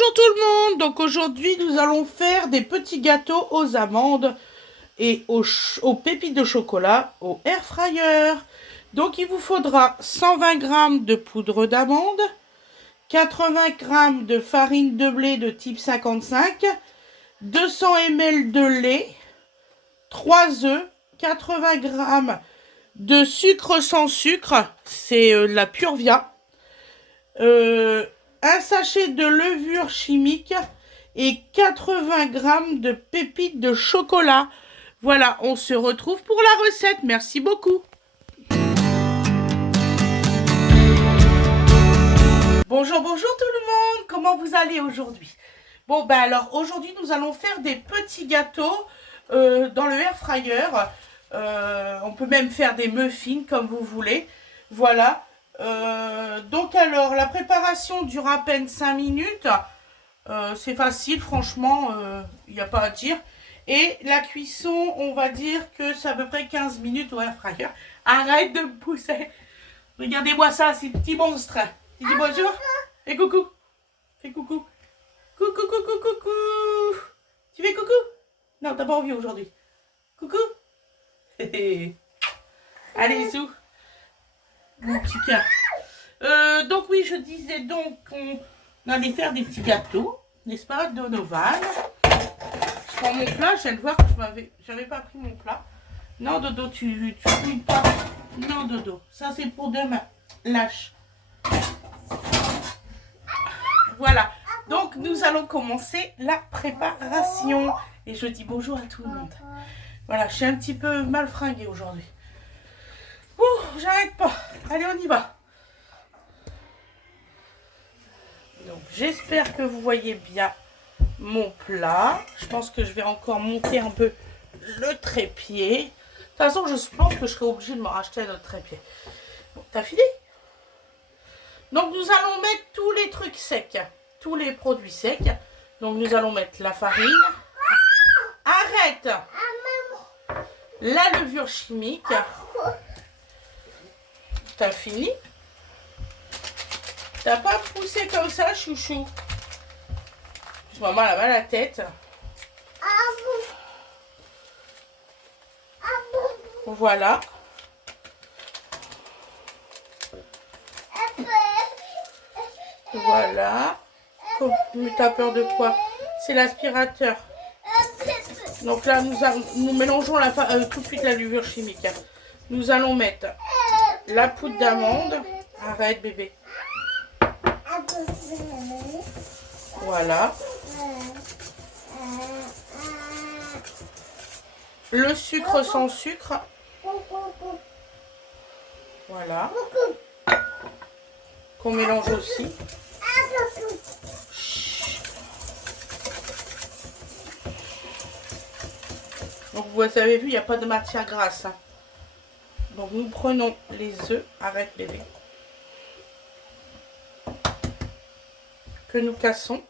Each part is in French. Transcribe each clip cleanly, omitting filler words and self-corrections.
Bonjour tout le monde. Donc aujourd'hui nous allons faire des petits gâteaux aux amandes et aux pépites de chocolat au air fryer. Donc il vous faudra 120 g de poudre d'amande, 80 g de farine de blé de type 55, 200 ml de lait, 3 œufs, 80 g de sucre sans sucre, c'est la Purvia, un sachet de levure chimique et 80 g de pépites de chocolat. Voilà, on se retrouve pour la recette. Merci beaucoup. Bonjour, bonjour tout le monde. Comment vous allez aujourd'hui? Bon, ben alors aujourd'hui nous allons faire des petits gâteaux dans le air fryer. On peut même faire des muffins comme vous voulez. Voilà. Donc alors, la préparation dure à peine 5 minutes. C'est facile, franchement, il n'y a pas à dire. Et la cuisson, on va dire que c'est à peu près 15 minutes au air fryer. Arrête de me pousser. Regardez-moi ça, ces petits monstres. Tu dis bonjour et coucou. Fais coucou. Coucou, coucou, coucou. Tu fais coucou? Non, t'as pas envie aujourd'hui. Coucou. Allez, bisous. Mon petit cœur. Donc oui, je disais donc qu'on allait faire des petits gâteaux, n'est-ce pas, Donovan? Je prends mon plat, je viens de voir que j'avais pas pris mon plat. Non, Dodo, tu fouilles pas. Non, Dodo, ça c'est pour demain. Lâche. Voilà, donc nous allons commencer la préparation. Et je dis bonjour à tout le monde. Voilà, je suis un petit peu mal fringuée aujourd'hui. Ouh, j'arrête pas. Allez, on y va. Donc j'espère que vous voyez bien mon plat. Je pense que je vais encore monter un peu le trépied. De toute façon, je pense que je serai obligée de me racheter un autre trépied. Bon, t'as fini? Donc nous allons mettre tous les trucs secs, tous les produits secs. Donc nous allons mettre la farine. Arrête! La levure chimique. T'as fini? T'as pas poussé comme ça, chouchou? Maman, elle a mal à la tête. Voilà. Voilà. Oh, mais t'as peur de quoi? C'est l'aspirateur. Donc là, nous mélangeons tout de suite la levure chimique. Nous allons mettre la poudre d'amande. Arrête, bébé. Voilà. Le sucre sans sucre. Voilà. Qu'on mélange aussi. Donc vous avez vu, il n'y a pas de matière grasse. Hein. Donc nous prenons les œufs. Arrête, bébé. Que nous cassons.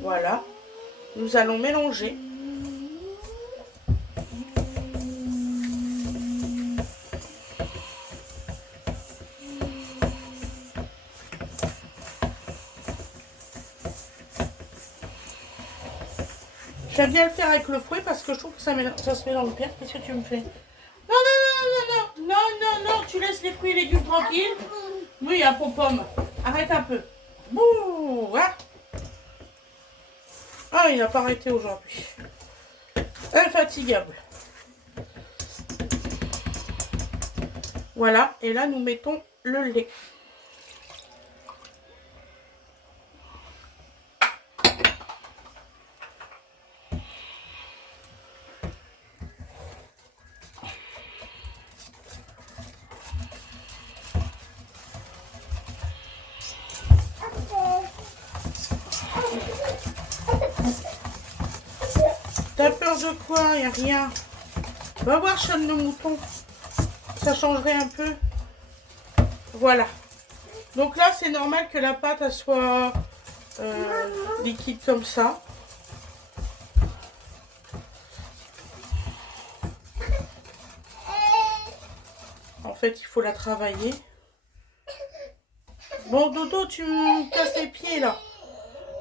Voilà, nous allons mélanger. J'aime bien le faire avec le fouet parce que je trouve que ça se mélange bien. Qu'est-ce que tu me fais? Non, non, non, non, non, non, non, non, tu laisses les fruits et légumes tranquilles. Oui, à pom-pom. Arrête un peu. Bouh, hein. Ah, il n'a pas arrêté aujourd'hui. Infatigable. Voilà, et là nous mettons le lait. peur de quoi? Il n'y a rien. Va voir Sean le mouton. Ça changerait un peu. Voilà. Donc là, c'est normal que la pâte elle soit liquide comme ça. En fait, il faut la travailler. Bon, Dodo, tu me casses les pieds, là.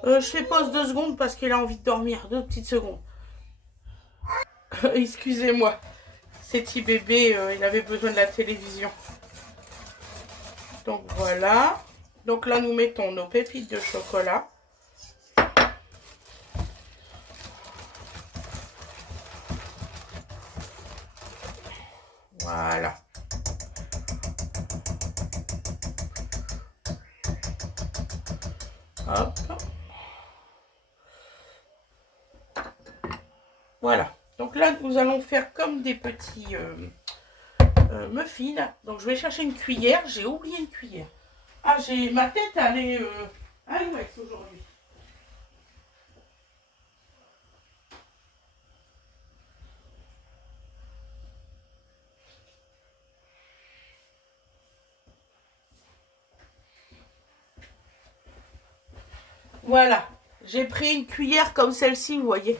Je fais pause 2 secondes parce qu'il a envie de dormir. 2 petites secondes. Excusez-moi. C'est petit bébé, il avait besoin de la télévision. Donc, voilà. Donc là, nous mettons nos pépites de chocolat. Voilà. Hop. Voilà. Donc là, nous allons faire comme des petits muffins. Donc je vais chercher une cuillère. J'ai oublié une cuillère. Ah, ma tête, elle est à l'ouest aujourd'hui. Voilà. J'ai pris une cuillère comme celle-ci, vous voyez.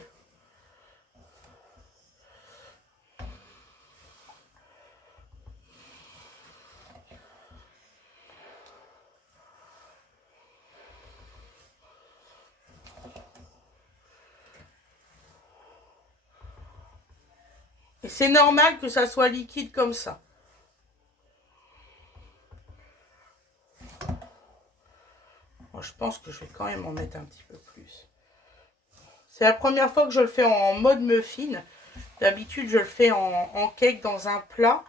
Et c'est normal que ça soit liquide comme ça. Moi, je pense que je vais quand même en mettre un petit peu plus. C'est la première fois que je le fais en mode muffin. D'habitude, je le fais en cake dans un plat.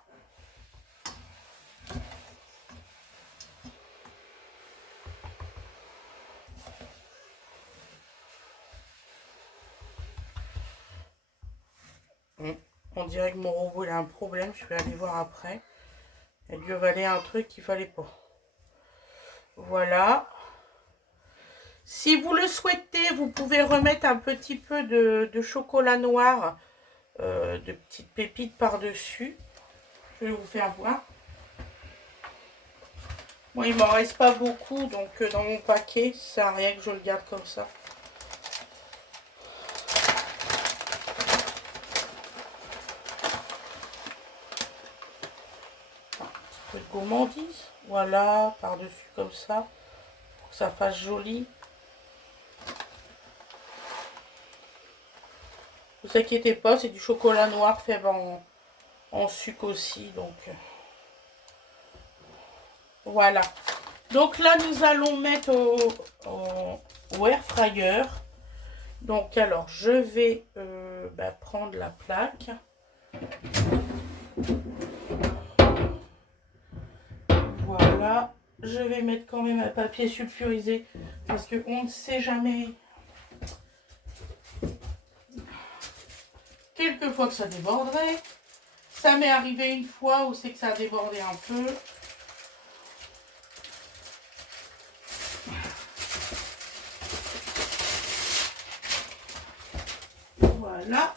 On dirait que mon robot il a un problème. Je vais aller voir après. Il a dû avaler un truc qu'il fallait pas. Voilà. Si vous le souhaitez, vous pouvez remettre un petit peu de chocolat noir, de petites pépites par-dessus. Je vais vous faire voir. Moi, il m'en reste pas beaucoup, donc dans mon paquet, ça sert à rien que je le garde comme ça. Un petit peu de gourmandise, voilà, par-dessus comme ça, pour que ça fasse joli. Ne vous inquiétez pas, c'est du chocolat noir fait en sucre aussi, donc voilà. Donc là, nous allons mettre au air fryer. Donc alors, je vais prendre la plaque. Voilà. Je vais mettre quand même un papier sulfurisé parce qu'on ne sait jamais. Quelquefois que ça déborderait. Ça m'est arrivé une fois où c'est que ça a débordé un peu. Voilà.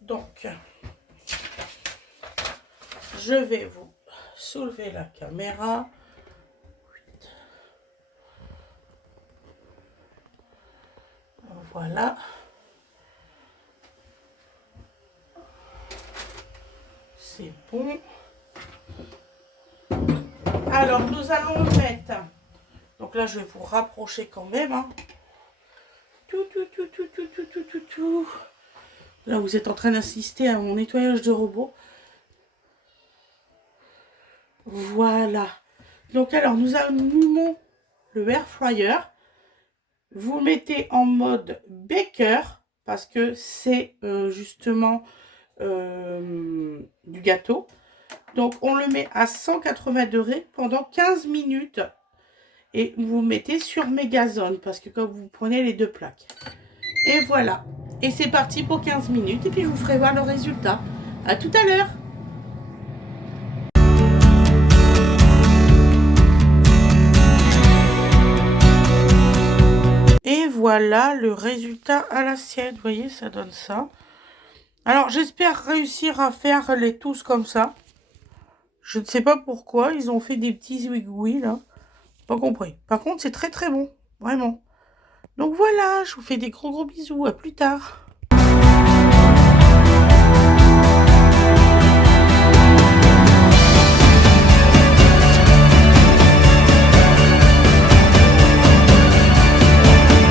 Donc, je vais vous soulever la caméra. Voilà. C'est bon. Alors, nous allons mettre... Donc là, je vais vous rapprocher quand même. Hein. Tout. Là, vous êtes en train d'assister à mon nettoyage de robot. Voilà. Donc, alors, nous allumons le air fryer. Vous le mettez en mode baker parce que c'est justement du gâteau. Donc, on le met à 180 degrés pendant 15 minutes. Et vous mettez sur Mégazone parce que comme vous prenez les 2 plaques. Et voilà. Et c'est parti pour 15 minutes. Et puis, je vous ferai voir le résultat. À tout à l'heure. voilà le résultat à l'assiette. Vous voyez, ça donne ça. Alors, j'espère réussir à faire les tous comme ça. Je ne sais pas pourquoi. Ils ont fait des petits zouigouis, là. Pas compris. Par contre, c'est très très bon. Vraiment. Donc voilà, je vous fais des gros bisous. À plus tard.